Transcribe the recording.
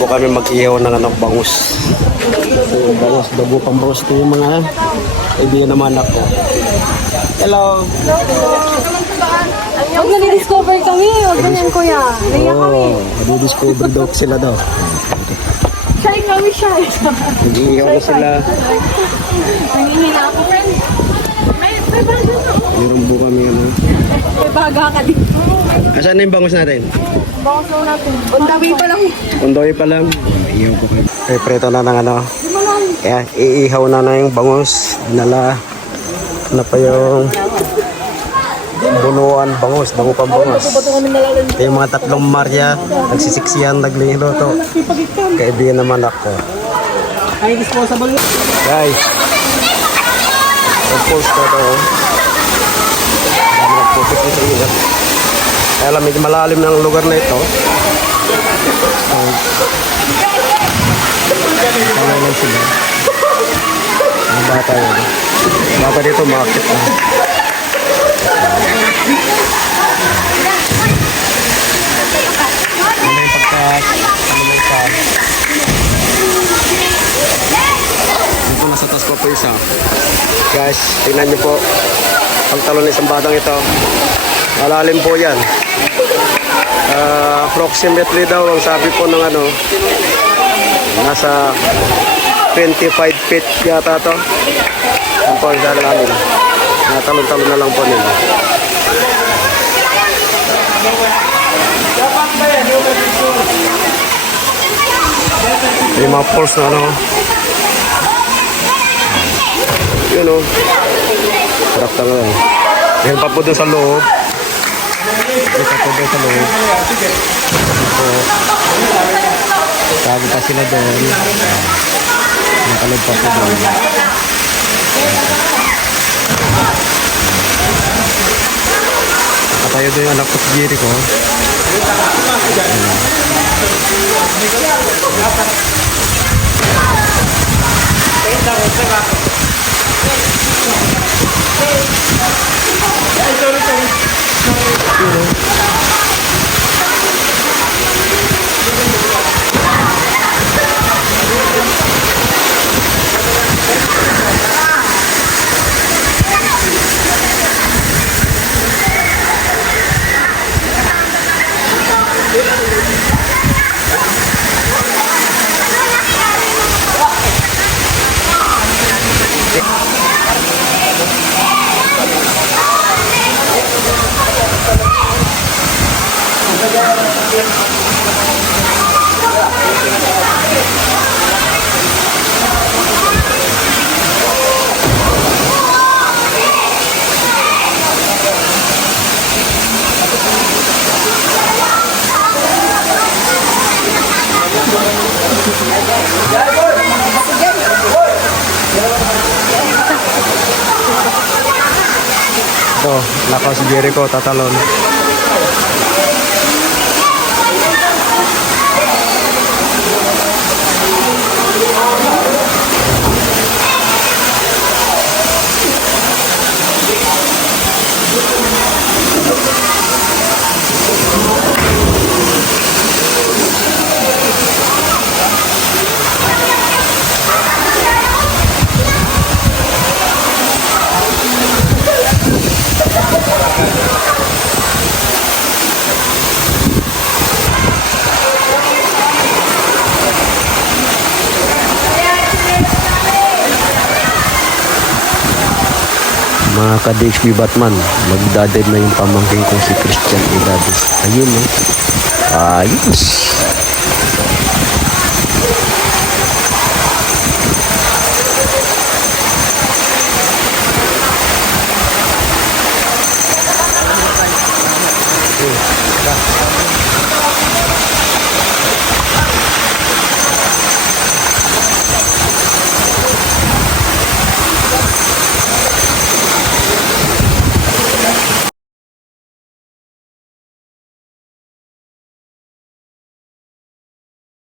po kami mag-ihaw ng bangus. Ito yung bangus, bago pang bangus. Ito yung mga kaibigan naman ako. Hello! Huwag na discover kami. Huwag ganyan kuya. Naiyak kami. Discover daw sila daw. Shy kami, shy. Nag-iihaw na sila. Nangihina ako, friend. May baga na. Meron po kami May baga ka din. Asan na yung bangus natin? Bangus lang natin. Undawi pa lang. Undoy pa lang. Ihaw po kayo. Preto na ng Kaya iihaw na yung bangus. Dinala na pa yung bunuan bangus, bago pang bangus. Ito yung mga tatlong Maria, nagsisiksihan, nagluluto. Kaibigan naman ako. Ay, disposable. Guys, post ko ito. Dami nagpupit sa iyo. Kaya lang, medyo malalim ng lugar na ito. Kaya lang sila. Mga bata yun. Bata dito, makakit na. Ano yung pagkas? Ano yung pagkas? Dito nasa taas pa po isa. Guys, tingnan niyo po. Pagtalon ng isang batang ito. Malalim po yan. Approximately daw, ang sabi po ng nasa 25 feet yata to. Ang po ang dalamin. Natalon-talon na lang po nila. Yung mga poles na yun sarap na lang. Yan pa po dun sa loob. Yan pa po dun sa loob. Tago pa sila doon. Nakalog pa po doon. Nakatayo doon yung anak ko si Jericho. Ito, nakaw si Jericho, tatalon. Mga ka-DXB Batman, magdadive na yung pamangkin ko si Christian Irades. Ayun ayos.